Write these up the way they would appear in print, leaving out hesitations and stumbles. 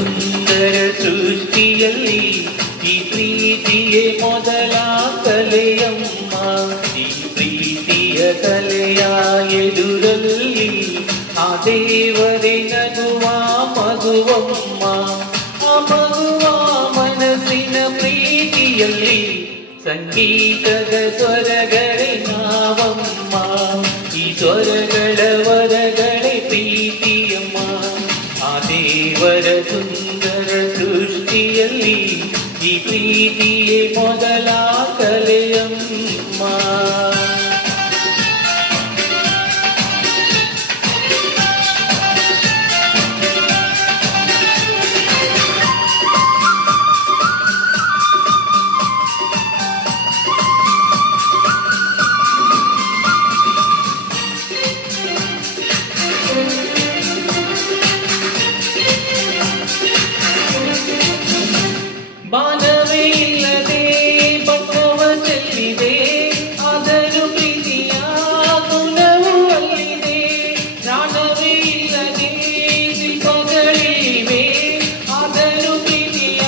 ಸುಂದರ ಸೃಷ್ಟಿಯಲ್ಲಿ ಈ ಪ್ರೀತಿಯೇ ಮೊದಲ ಕಲೆಯಮ್ಮ. ಈ ಪ್ರೀತಿಯ ಕಲೆಯ ಎದುರಲ್ಲಿ ಆ ದೇವರೇ ನಗುವ ಮಗುವಮ್ಮ. ಆ ಮಗುವ ಮನಸ್ಸಿನ ಪ್ರೀತಿಯಲ್ಲಿ ಸಂಗೀತದ ಸ್ವರಗಳೇ ನಾವಮ್ಮ. ಈ ಸ್ವರಗಳ ವರಗಳೇ ಪ್ರೀತಿಯಮ್ಮ. ಆ ದೇವರ ಸುಂದರ ಸೃಷ್ಟಿಯಲ್ಲಿ ಈ ಪ್ರೀತಿಯೇ ಮೊದಲ ಕಲೆಯಮ್ಮ. ಬಾಣವೇ ಇಲ್ಲದೆ ಬಣ್ಣವ ಚೆಲ್ಲಿದೆ, ಆದರೂ ಪ್ರೀತಿಯ ಗುಣವು ಅಲ್ಲಿದೆ. ಪ್ರಾಣವೇ ಇಲ್ಲದೆ ಶಿಲ್ಪಗಳಿವೆ, ಆದರೂ ಪ್ರೀತಿಯ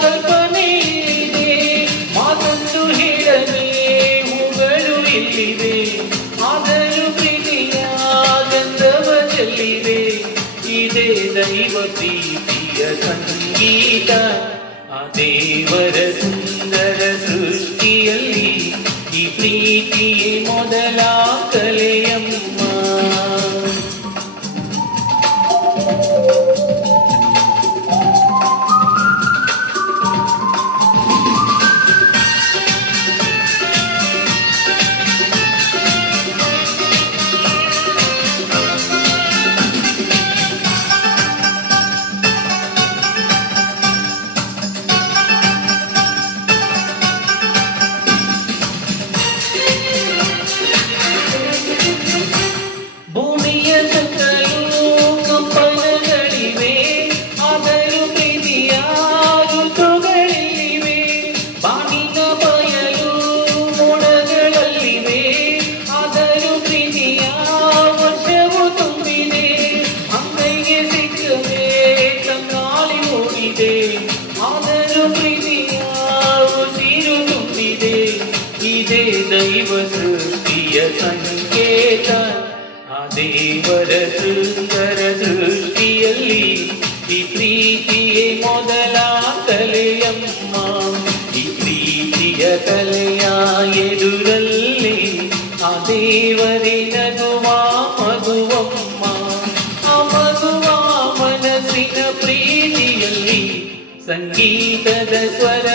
ಕಲ್ಪನೆ ಇಲ್ಲಿದೆ. ಮಾತನ್ನು ಹೇಳದೆ ಹೂಗಳು ಇಲ್ಲಿವೆ, ಆದರೂ ಪ್ರೀತಿಯ ಗಂಧವ ಚೆಲ್ಲಿದೆ. ಇದೇ ದೈವ ಪ್ರೀತಿಯ ಸಂಗೀತ. ಆ ದೇವರ ಸುಂದರ ಸೃಷ್ಟಿಯಲ್ಲಿ ಈ ಪ್ರೀತಿಯೇ ಮೊದಲ ಕಲೆಯಮ್ಮ. ಭೂಮಿಯ ಸುತ್ತಲೂ ಕಂಪನಗಳಿವೆ, ಆದರೂ ಪ್ರೀತಿಯ ಋತುಗಳಿವೆ. ಬಾಣಿನ ಬಯಲು ಮೋಡಗಳಲ್ಲಿವೆ, ಆದರೂ ಪ್ರೀತಿಯ ವರ್ಷವು ತುಂಬಿದೆ. ಅಂಗೈಗೆ ಸಿಕ್ಕದೆ ತಂಗಾಳಿ ಓಡಿದೆ, ಆದರೂ ಪ್ರೀತಿಯ ಉಸಿರು ತುಂಬಿದೆ. ಇದೇ ದೈವ ಸೃಷ್ಟಿಯ ಸಂಕೇತ. ಆ ದೇವರ ಸುಂದರ ಸೃಷ್ಟಿಯಲ್ಲಿ ಈ ಪ್ರೀತಿಯೇ ಮೊದಲ ಕಲೆಯಮ್ಮ. ಈ ಪ್ರೀತಿಯ ಕಲೆಯ ಎದುರಲ್ಲಿ ಆ ದೇವರೇ ನಗುವ ಮಗುವಮ್ಮ. ಆ ಮಗುವ ಮನಸ್ಸಿನ ಪ್ರೀತಿಯಲ್ಲಿ ಸಂಗೀತದ ಸ್ವರ